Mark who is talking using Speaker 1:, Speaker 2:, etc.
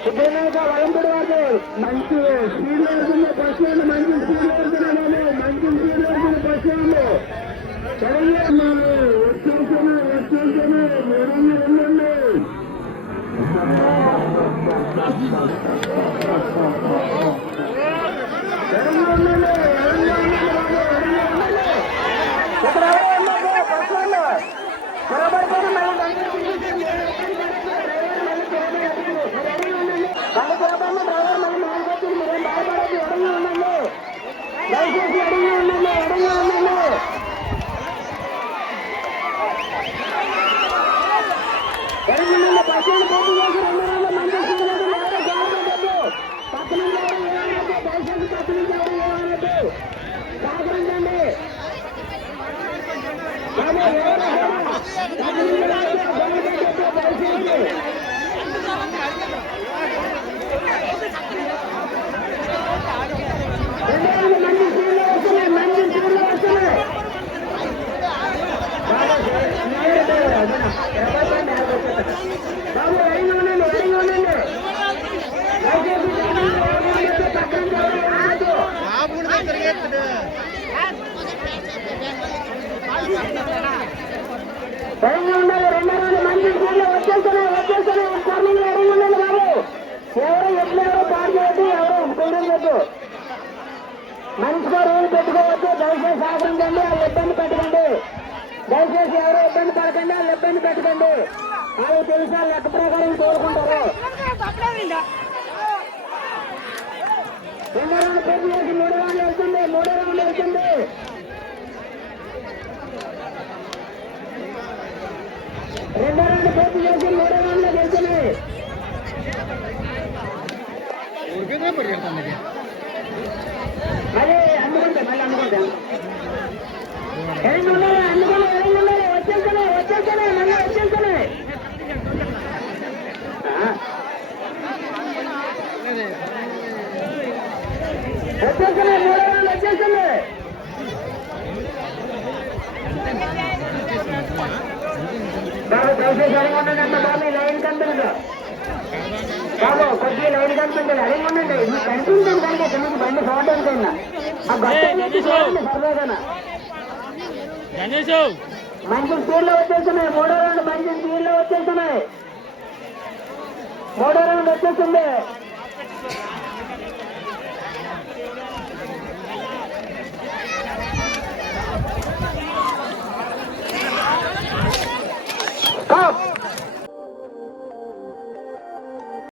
Speaker 1: ఉపయోగ వరంగల్ వారు మంచి స్పీడ్ వెళ్తున్న బస్సు మంచి మంచి స్పీడ్ వెళ్తున్న బండి తిరగబడిన డ్రైవర్ మళ్ళీ మేలుకు వచ్చింది. మీరేం బాధపడద్దు. ఎడంగా ఉండండి. దయచేసి ఎడంగా ఉండండి. ఎడంగా ఉండండి. ఎడంగా ఉండండి. పోటీ చేసి రెండు రోజులు మంచి సీట్లకు దయచేసి పక్క నుంచి ఎవరు ఏమనొద్దు. సహకరించండి బాబు, ఎవరు ఎవరు? పక్క నుంచి ఎవరు గౌరవించొద్దు. దయచేసి రెండు మంది సీట్లు వస్తున్నాయి మంది సీట్లు వస్తున్నాయి బాబు ఎడంగా ఉండండి ఎడంగా ఉండండి దయచేసి పక్కన ఎవరు ఆగొద్దు. ఎడంగా ఉండాలి రెండో రోజు మంచి సీట్లు వచ్చేస్తున్నాయి వచ్చేస్తున్నాయి కార్మికులు ఎడంగా ఉండండి బాబు ఎవరు ఎట్లు ఎవరు పాడు చేయొద్దు ఎవరు కుదరలేదు మనిషిగా రూల్ పెట్టుకోవద్దు. దయచేసి సహకరించండి వాళ్ళు ఇబ్బంది పెట్టకండి. దయచేసి ఎవరు ఇబ్బంది పడకండి వాళ్ళు ఇబ్బంది పెట్టకండి. వాళ్ళు తెలుసా లెక్క ప్రకారం కోరుకుంటారు రెండో రౌండ్ పెద్ద చేసి మూడు రౌండ్ వెళ్తుంది మూడో రౌండ్ వెళ్తుంది. రెండో రౌండ్ పూర్తి చేసి మూడో రౌండ్లో వెళ్తున్నాయి మళ్ళీ అందుకుంటే. మళ్ళీ అందుకుని మళ్ళీ బాబు దయచేసి బాబు లైన్ కనిపించదు బాబు కొద్దిగా ఉండండి మీకు కనిపించండి నుంచి బండి ఆ సరదాగా మంచి స్పీడ్లో వచ్చేస్తున్నాయి. మూడో రౌండ్ మంచి స్పీడ్లో వచ్చేస్తున్నాయి. మూడో రౌండ్ వచ్చేస్తుంది.